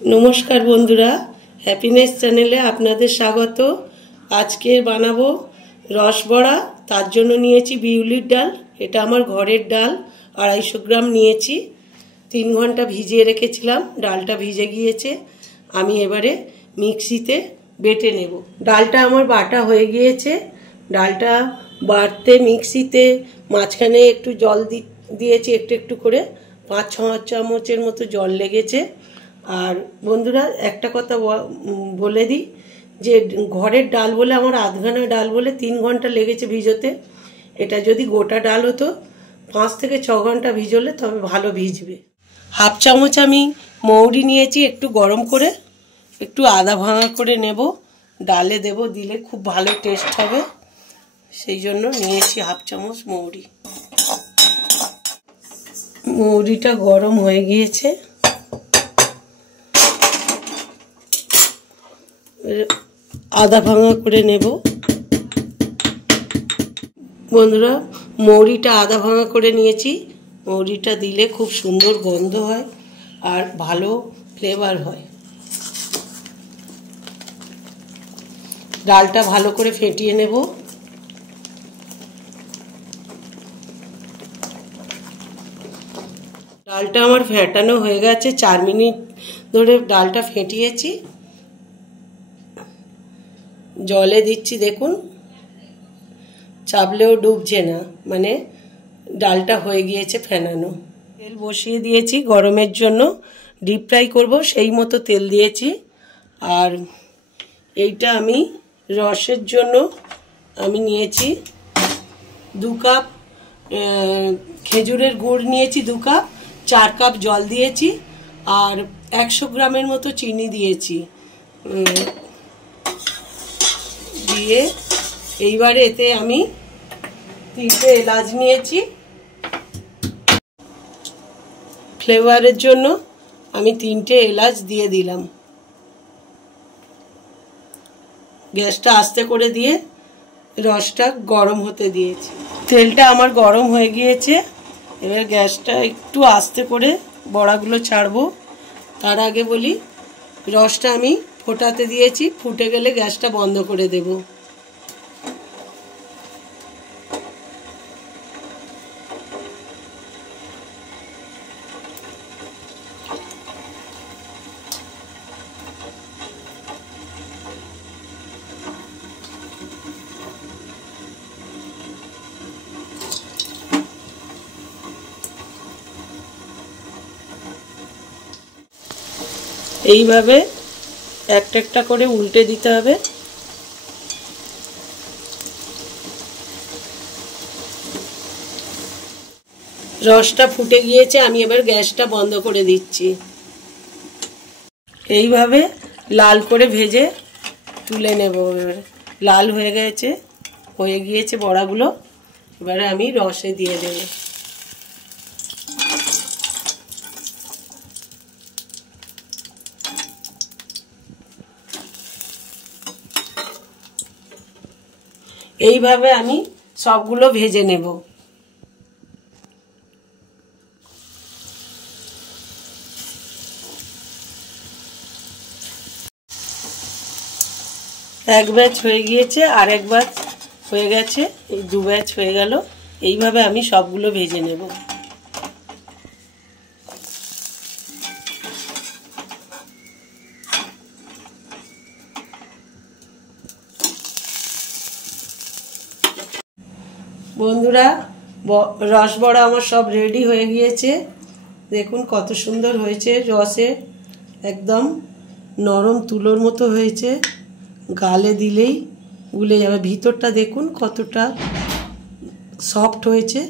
नमस्कार बंधुरा हैपिनेस चैनेले आपनादेर स्वागत। आज के बानाबो रस बड़ा। तार जोन्नो नियेछि बिउलिर डाल। एटा आमार घरेर डाल 250 ग्राम नियेछि। 3 घंटा भिजिए रेखेछिलाम। डालटा भिजे गियेछे। आमी एबारे मिक्सिते बेटे नेब। डालटा आमार बाटा हये गियेछे। डालटा बाटते मिक्सिते माझखाने एकटु जल दियेछि एकटु एकटु करे 5-6 चामचेर मतो जल लेगेছে। और बंधुरा एक कथा बोले दी जे घरेर डाल बोले आमार आधघाना डाल बोले 3 घंटा लेगेছে भिजोते। एटा जदि गोटा डाल हतो 5 থেকে 6 घंटा भिजोले तबे भालो भिजबे। हाफ चामच आमी मौरी नियेछि एकटु गरम करे एकटु आदा भाঙা करे नेब। डाले देब दिले खूब भालो टेस्ट हबे सेई जोन्नो नियेछि हाफ चामच मौरी। मौरिटा गरम हये गियेছে। आधा भाঙা করে নেব। বন্ধুরা মৌরিটা আধা ভাঙা করে নিয়েছি। মৌরিটা দিলে খুব সুন্দর গন্ধ হয় আর ভালো ফ্লেভার হয়। ডালটা ভালো করে ফেটিয়ে নেব। ডালটা আমার ফেটানো হয়ে গেছে। 4 মিনিট ধরে ডালটা ফেটিয়েছি। জলে দিচ্ছি দেখুন চাপলেও ডুবছে না, মানে ডালটা হয়ে গিয়েছে ফেনানো। তেল বসিয়ে দিয়েছি গরমের জন্য। ডিপ ফ্রাই করব সেই মতো তেল দিয়েছি। আর এইটা আমি রসের জন্য আমি নিয়েছি 2 কাপ খেজুরের গুড় নিয়েছি 2 কাপ। 4 কাপ জল দিয়েছি আর 100 গ্রামের মতো চিনি দিয়েছি। দিয়ে এইবারে এতে আমি 3টে এলাচ নিয়েছি। ফ্লেভারের জন্য আমি 3টে এলাচ দিয়ে দিলাম। গ্যাসটা আস্তে করে দিয়ে রসটা গরম হতে দিয়েছি। তেলটা আমার গরম হয়ে গিয়েছে। এবার গ্যাসটা একটু আস্তে করে বড়াগুলো ছাড়বো। তার আগে বলি রসটা আমি ফোটাতে দিয়েছি। ফুটে গেলে গ্যাসটা বন্ধ করে দেব। এইভাবে একটা একটা করে উল্টে দিতে হবে। রসটা ফুটে গিয়েছে। আমি এবার গ্যাসটা বন্ধ করে দিচ্ছি। এইভাবে লাল করে ভেজে তুলে নেব। লাল হয়ে গিয়েছে বড়াগুলো। এবারে আমি রসে দিয়ে দেব। এইভাবে আমি সবগুলো ভেজে নেব। এক ব্যাচ হয়ে গিয়েছে আর এক ব্যাচ হয়ে গেছে। এই 2 ব্যাচ হয়ে গেল। এইভাবে আমি সবগুলো ভেজে নেব। বন্ধুরা রস বড়া আমার সব রেডি হয়ে গিয়েছে। দেখুন কত সুন্দর হয়েছে। রসে একদম নরম তুলোর মতো হয়েছে। গালে দিলেই গুলে যাবে। ভিতরটা দেখুন কতটা সফট হয়েছে।